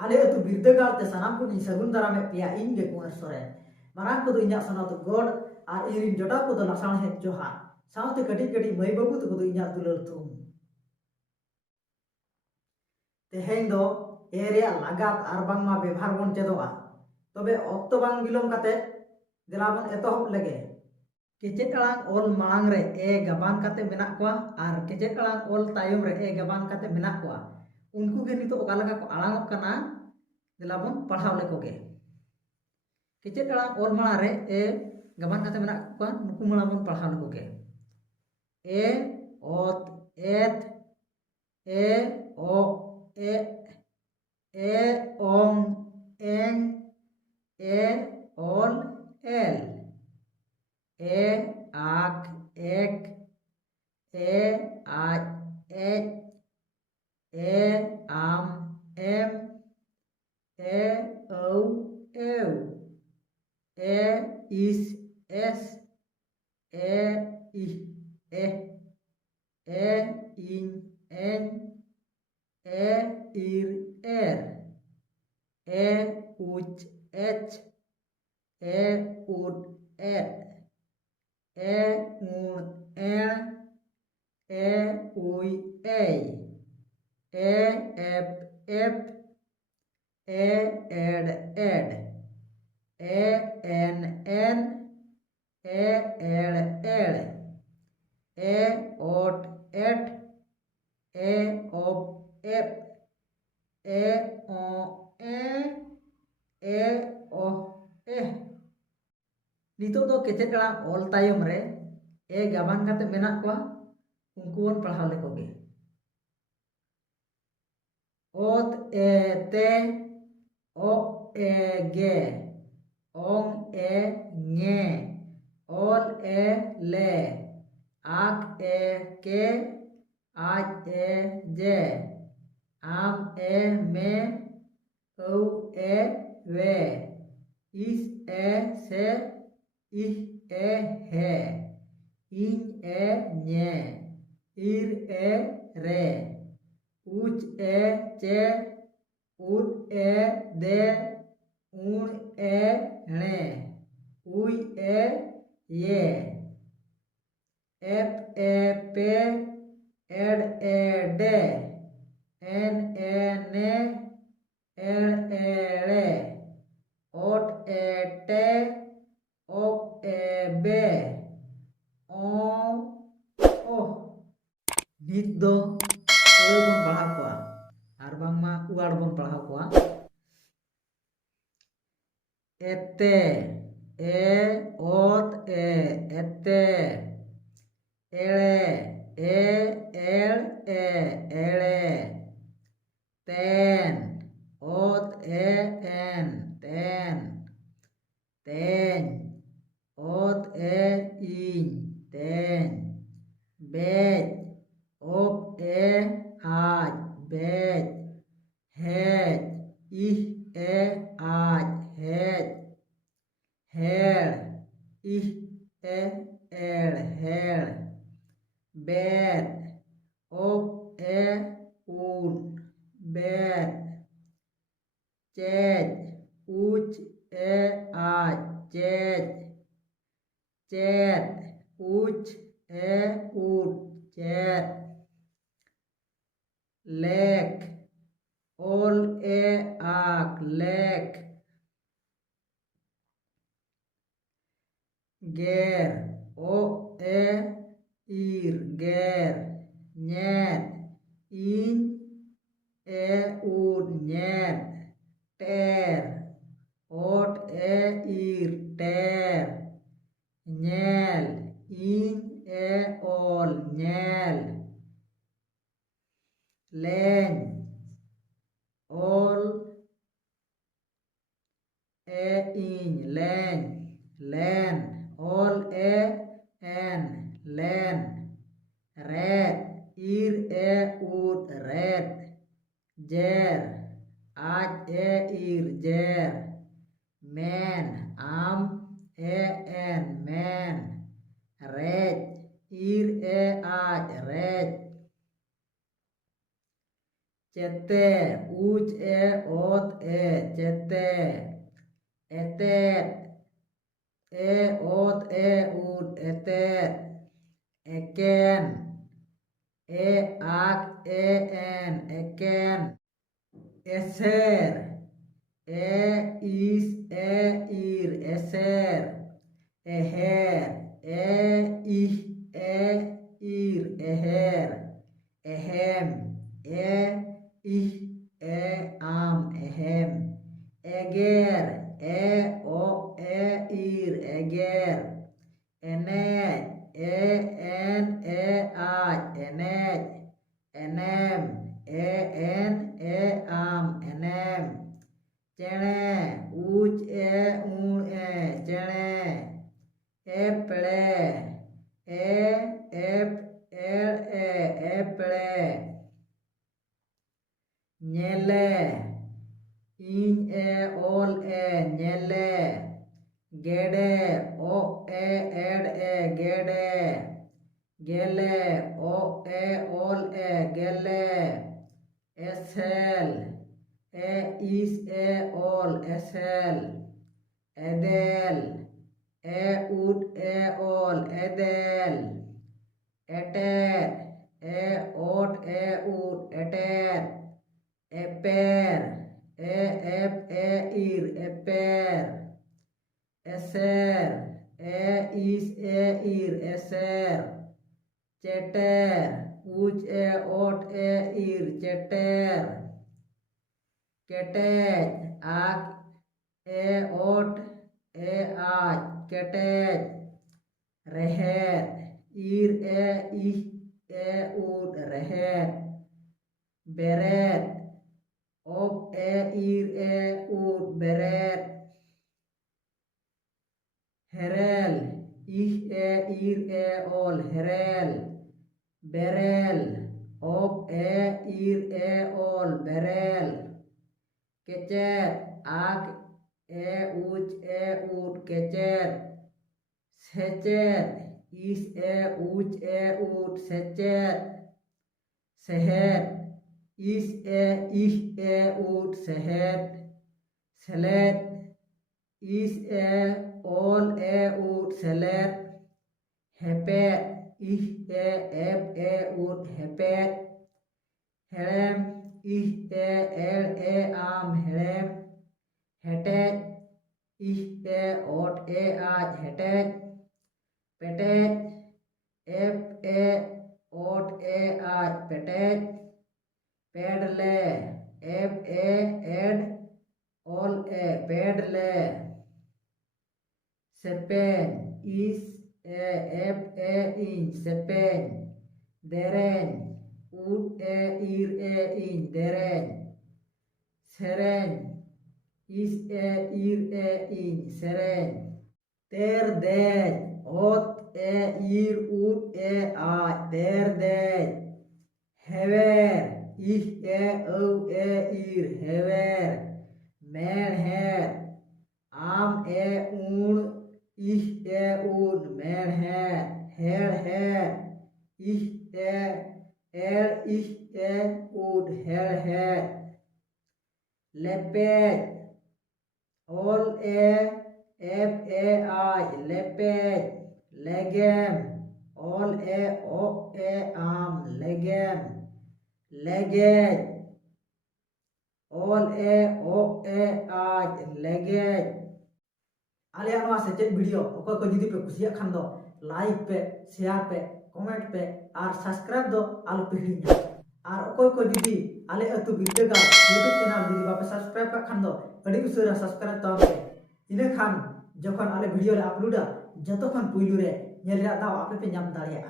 आले अतु बिरदगार ते सानाम को सगुन दारामे पिया इन गे कुंवर सोरेन मारांग को इन्या सनात गोड आर इरिन जोटा को लासाण हे जोहार साउते कटी कटी मई बाबू तो इन्या दुलर तुम तेहें दो एरिया लगात आर बांगमा व्यवहार बन चेदोआ तबे ऑक्तो बांग बिलोम काते दिलाबन एतोहब लगे केचेट अड़ांग ओल मांग रे ए गबान काते मेना कोआ आर केचेट अड़ांग ओल तायम रे ए गबान काते मेना कोआ उनको के नितो ओका लगा को अड़ांग कना दिलाबन पढ़ाव लेकोगे केचेट अड़ांग ओल मांग रे ए गबान काते मेना कोआ नुकु मलाबन पढ़ाव लेकोगे ए ओत एत ए ओ ए ओंग एंग ए ओल एल ए आक एक ए आज एच ए आम एम ए औ एव ए इस एस ए इह ए इन एन ए इर एर ए उच एच ए उड एट ए उण एण ए उई ए एप एप ए एड एड ए एन एन ए एड एड ए ओट एट ए ओप एप ए ओ ए ओ ए नितो दो केचेट अड़ांग ओल तायम रे ए गबान काते मेना कोआ उनको बन पढ़ाव लेकोगे ओत ए ते ओ ए गे ओंग ए गे ओल ए ले आक ए के आज ए जे आम ए मे औ ए वे इस ए से इह ए है इन ए nye ir ए रे उच ए चे उड ए दे उण ए णे उई ए ये एप ए पे एड ए डे एन ए ने एड़ एड़े ओट ए टे ओप ए बे ओ नित दो ओले बन पढ़ा कोआ आर बांगमा उआड़ बन पढ़ा कोआ एते ए ओत ए एते एड़े ए एड़ ए एड़े तेन ओत ए एन तेन तेन ओत ए इन तेन बेज ओप ए आज बेज हेज इह ए आज हेज हेड़ इह ए एड़ हेड़ बेर ओप ए उन बेर चेज उच ए आज चेज चेत उच ए उड चेत लेक ओल ए आक लेक गेर ओ ए इर गेर nyet in e ud nyet ter ot e ir ter nyel in e ol nyel len ol e in len len ol e en len red ir e ud red jer aj e ir jer men am e en men rej ir e aj rej चेते उच ए ओत ए चेते एतेत ए ओत ए उद एतेत एकेन ए आक A N एकेन एसेर ए इस ए इर एसेर एहेर ए इह ए इर एहेर एहेम ए इह ए आम एहेम एगेर ए ओ ए इर एगेर एनेज ए एन ए आज एनेज एनेम ए एन ए आम एनेम चेणे उच ए उण ए चेणे एपड़े ए एप एल ए एपड़े ñele इन ए ओल ए ñele गेडे ओ ए एड ए गेडे गेले ओ ए ओल ए गेले एसेल ए इस ए ओल एसेल एदेल ए उड ए ओल एदेल एटेर ए ओट ए उड एटेर एपेर ए एप ए इर एपेर एसेर ए इस ए इर एसेर चेटेर उच ए ओट ए इर चेटेर केटेज आक ए ओट ए आज केटेज रहेर इर ए इह ए उड रहेर बेरेट ओप ए इर ए उड बेरेट हेरेल इह ए इर ए ओल हेरेल बेरेल ओप ए इर ए ओल बेरेल केचेर आक ए उच ए उड केचेर सेचेर इस ए उच ए उड सेचेर सेहेर इस ए इह ए उड सेहेर सेलेट इस ए ओल ए उड सेलेट हेपेट इह ए एप ए उड हेपेट हेड़ेम इह ए एड़ ए आम हेड़ेम हेटेज इह ए ओट ए आज हेटेज पेटेज एप ए ओट ए आज पेटेज पेडले एप ए एड ओल ए पेडले सेपेन इस ए एप ए इन सेपेन देरेन उड ए इर ए इन देरेन सेरेन इस ए इर ए इन सेरेन तेर देज ओत ए इर उड ए आज तेर देज हेवेर इह ए औ ए इर हेवेर मेढ़ेर आम ए उण इह ए उड मेढ़ेर हेड़ हेड़ इह ए एड़ इह ए उड हेड़ हेड़ लेपेज ओल ए एप ए आज लेपेज लेगेम ओल ए ओ ए आम लेगेम लेगेज ओल ए ओ ए आज लेगेज आलिया नवा सेचेद वीडियो ओको को जुदी पे कुसिया खान दो लाइक पे शेयर पे कमेंट पे और सब्सक्राइब दो आलो पे हिड़िया और ओको को जुदी आले अतु बिरदेगा यूट्यूब चैनल जुदी बापे सब्सक्राइब का खान दो अड़ी उसारा सब्सक्राइब तो पे इने खान जखन आले वीडियो रे अपलोडा जतो खन पुइलु रे नेल रा दाव आपे पे नाम दाड़िया।